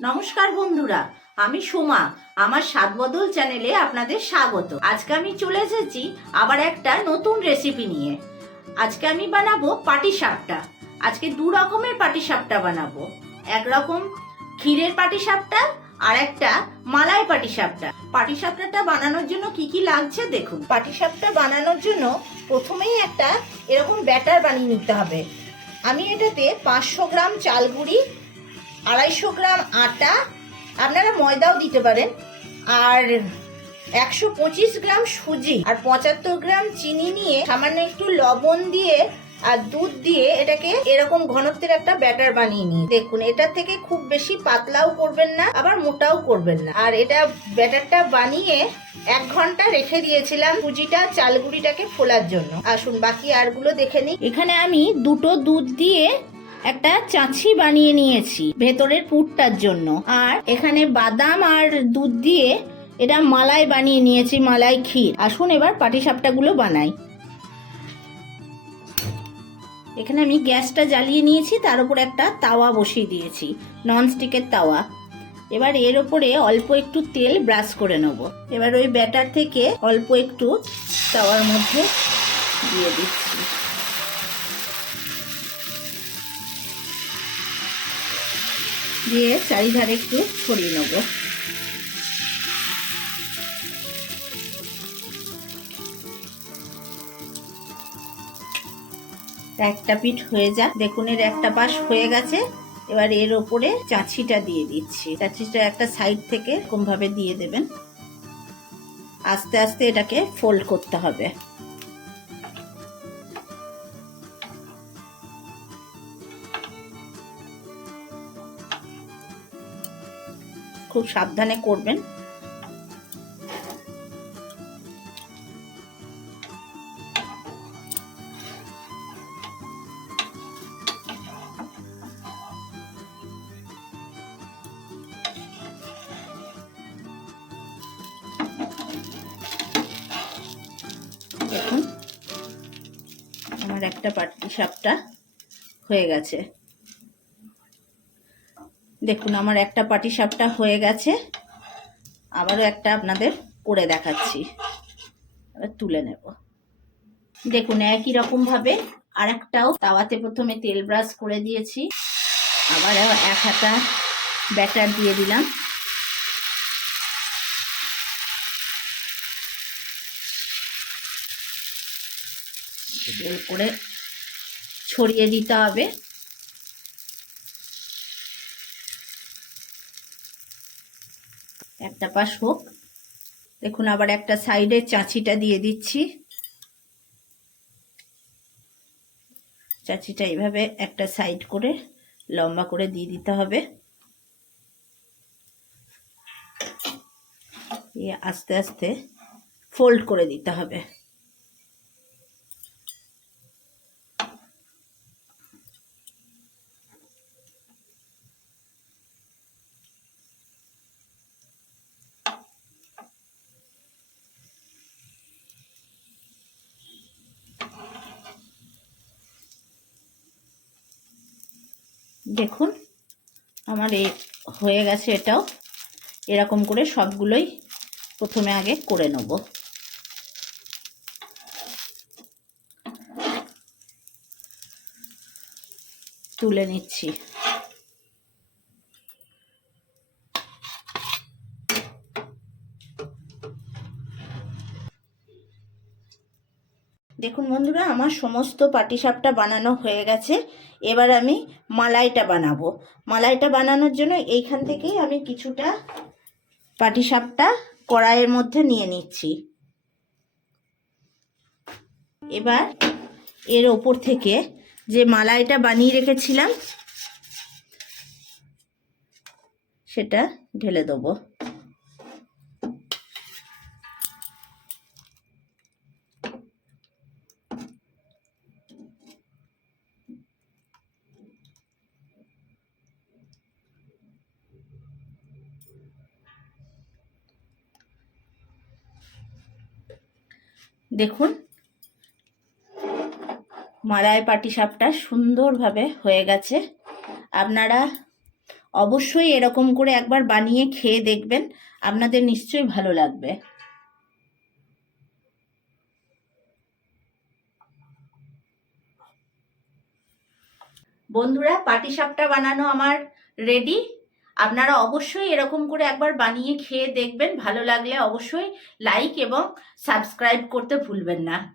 নমস্কার বন্ধুরা, আমি সোমা। আমার স্বাদ বদল চ্যানেলে আপনাদের স্বাগত। আজকে আমি চলে এসেছি আবার একটা নতুন রেসিপি নিয়ে। আজকে আমি বানাবো পাটিসাপটা। আজকে দু রকমের পাটিসাপটা বানাবো। একরকম ক্ষীরের পাটিসাপটা আর একটা মালাই পাটিসাপটা। পাটিসাপটাটা বানানোর জন্য কি কি লাগছে দেখুন। পাটিসাপটা বানানোর জন্য প্রথমেই একটা এরকম ব্যাটার বানিয়ে নিতে হবে। আমি এটাতে 500 গ্রাম চাল গুঁড়ি, 250 গ্রাম আটা, আপনারা ময়দাও দিতে পারেন, আর 125 গ্রাম সুজি আর 75 গ্রাম চিনি নিয়ে সামান্য একটু লবণ দিয়ে আর দুধ দিয়ে এটাকে এরকম ঘনত্বের একটা ব্যাটার বানিয়ে নিই। দেখুন, এটা থেকে খুব বেশি পাতলাও করবেন না, আবার মোটাও করবেন না। আর এটা ব্যাটারটা বানিয়ে 1 ঘন্টা রেখে দিয়েছিলাম সুজিটা চালগুড়িটাকে ফোলার জন্য। আসুন বাকি আরগুলো দেখে নিই। এখানে আমি দুটো দুধ দিয়ে একটা চাঁছি বানিয়ে নিয়েছি ভেতরের পুরটার জন্য, আর এখানে বাদাম আর দুধ দিয়ে এটা মালাই বানিয়ে নিয়েছি, মালাই ক্ষীর। আসুন এবার পাটিসাপটাগুলো বানাই। এখানে আমি গ্যাসটা জ্বালিয়ে নিয়েছি, তার উপর একটা তাওয়া বসিয়ে দিয়েছি, ননস্টিকের তাওয়া। এবার এর ওপরে অল্প একটু তেল ব্রাশ করে নেব। এবার ওই ব্যাটার থেকে অল্প একটু তাওয়ার মধ্যে দিয়ে দিচ্ছি। দিয়ে চারিধারে একটু ছড়িয়ে নেব। একটা পিঠ হয়ে যাক। দেখুন, এর একটা পাশ হয়ে গেছে। এবার এর ওপরে চাঁছিটা দিয়ে দিচ্ছি। চাঁছিটা একটা সাইড থেকে এরকম ভাবে দিয়ে দেবেন। আস্তে আস্তে এটাকে ফোল্ড করতে হবে। খুব সাবধানে করবেন। দেখুন, আমার একটা পাটিসাপটা হয়ে গেছে। দেখুন, আমার একটা পাটিসাপটা হয়ে গেছে। আবারও একটা আপনাদের করে দেখাচ্ছি। এবার তুলে নেব। দেখুন, একই রকম ভাবে আর একটাও তাওয়াতে প্রথমে তেল ব্রাশ করে দিয়েছি। আবার 1 হাতা ব্যাটার দিয়ে দিলাম। গোল করে ছড়িয়ে দিতে হবে। একটা পাশ হোক। দেখুন, আবার একটা সাইডে চাঁচিটা দিয়ে দিচ্ছি। চাঁচিটা এইভাবে একটা সাইড করে লম্বা করে দিয়ে দিতে হবে। আস্তে আস্তে ফোল্ড করে দিতে হবে। দেখুন, আমার হয়ে গেছে। এটাও এরকম করে সবগুলোই প্রথমে আগে করে নেব। তুলে নিচ্ছি। দেখুন বন্ধুরা, আমার সমস্ত পাটিসাপটা বানানো হয়ে গেছে। এবার আমি মালাইটা বানাবো। মালাইটা বানানোর জন্য এইখান থেকেই আমি কিছুটা পাটিসাপটা কড়াইয়ের মধ্যে নিয়ে নিচ্ছি। এবার এর ওপর থেকে যে মালাইটা বানিয়ে রেখেছিলাম সেটা ঢেলে দেবো। দেখুন, মালাই পাটিসাপটা সুন্দরভাবে হয়ে গেছে। আপনারা অবশ্যই এরকম করে একবার বানিয়ে খেয়ে দেখবেন, আপনাদের নিশ্চয়ই ভালো লাগবে। বন্ধুরা, পাটিসাপটা বানানো আমার রেডি। আপনারা অবশ্যই এরকম করে একবার বানিয়ে খেয়ে দেখবেন, ভালো লাগলে অবশ্যই লাইক এবং সাবস্ক্রাইব করতে ভুলবেন না।